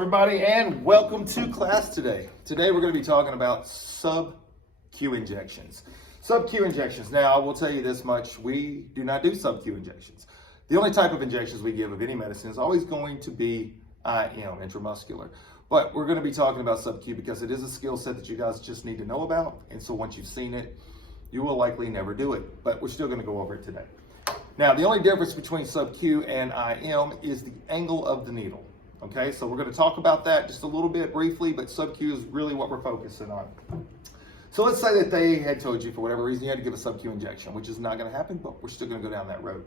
everybody, and welcome to class today. Today we're going to be talking about sub-Q injections. Sub-Q injections. Now, I will tell you this much, we do not do sub-Q injections. The only type of injections we give of any medicine is always going to be IM, intramuscular. But we're going to be talking about sub-Q because it is a skill set that you guys just need to know about. And so once you've seen it, you will likely never do it. But we're still going to go over it today. Now, the only difference between sub-Q and IM is the angle of the needle. Okay, so we're going to talk about that just a little bit briefly, but sub-Q is really what we're focusing on. So let's say that they had told you for whatever reason you had to give a sub-Q injection, which is not going to happen, but we're still going to go down that road.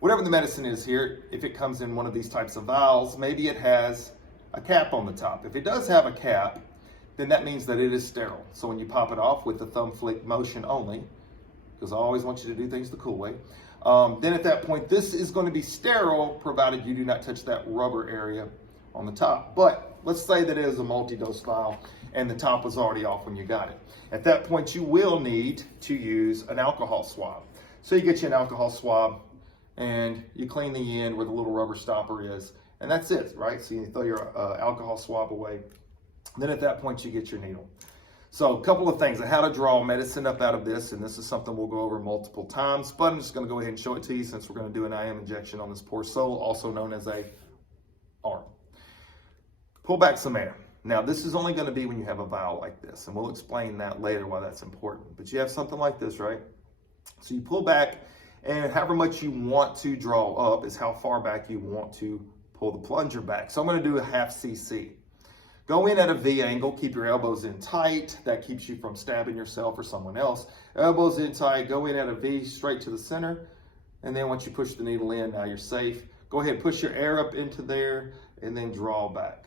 Whatever the medicine is here, if it comes in one of these types of vials, maybe it has a cap on the top. If it does have a cap, then that means that it is sterile. So when you pop it off with the thumb flick motion only, because I always want you to do things the cool way, then at that point, this is going to be sterile, provided you do not touch that rubber area on the top. But let's say that it is a multi-dose vial and the top was already off when you got it. At that point, you will need to use an alcohol swab. So you get you an alcohol swab and you clean the end where the little rubber stopper is, and that's it, right? So you throw your alcohol swab away. Then at that point, you get your needle. So a couple of things on how to draw medicine up out of this, and this is something we'll go over multiple times, but I'm just going to go ahead and show it to you since we're going to do an IM injection on this poor soul, also known as a arm. Pull back some air. Now, this is only going to be when you have a vial like this, and we'll explain that later why that's important. But you have something like this, right? So you pull back, and however much you want to draw up is how far back you want to pull the plunger back. So I'm going to do a half cc. Go in at a V angle, keep your elbows in tight. That keeps you from stabbing yourself or someone else. Elbows in tight, go in at a V straight to the center. And then once you push the needle in, now you're safe. Go ahead, push your air up into there and then draw back.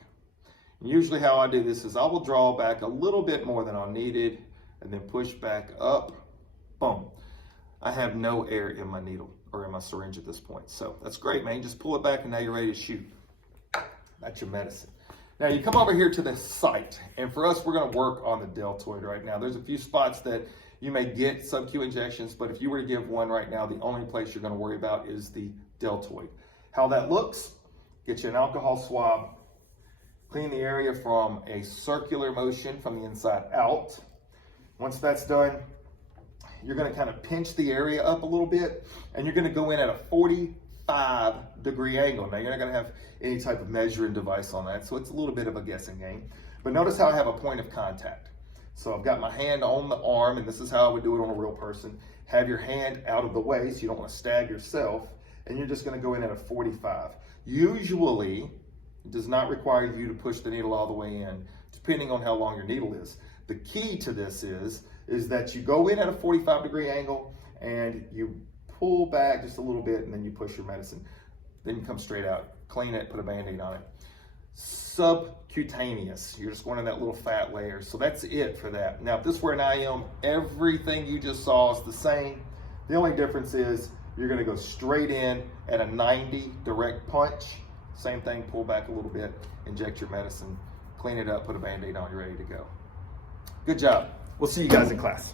And usually how I do this is I will draw back a little bit more than I needed and then push back up, boom. I have no air in my needle or in my syringe at this point. So that's great, man. Just pull it back and now you're ready to shoot. That's your medicine. Now you come over here to the site, and for us, we're gonna work on the deltoid right now. There's a few spots that you may get sub-Q injections, but if you were to give one right now, the only place you're gonna worry about is the deltoid. How that looks, get you an alcohol swab, clean the area from a circular motion from the inside out. Once that's done, you're gonna kind of pinch the area up a little bit, and you're gonna go in at a 45-degree angle. Now, you're not gonna have any type of measuring device on that, so it's a little bit of a guessing game. But notice how I have a point of contact. So I've got my hand on the arm, and this is how I would do it on a real person. Have your hand out of the way so you don't wanna stab yourself, and you're just gonna go in at a 45. Usually, it does not require you to push the needle all the way in, depending on how long your needle is. The key to this is that you go in at a 45-degree angle, and you pull back just a little bit, and then you push your medicine. Then you come straight out, clean it, put a Band-Aid on it. Subcutaneous, you're just going in that little fat layer. So that's it for that. Now, if this were an IM, everything you just saw is the same. The only difference is you're gonna go straight in at a 90 direct punch. Same thing, pull back a little bit, inject your medicine, clean it up, put a Band-Aid on, you're ready to go. Good job. We'll see you guys in class.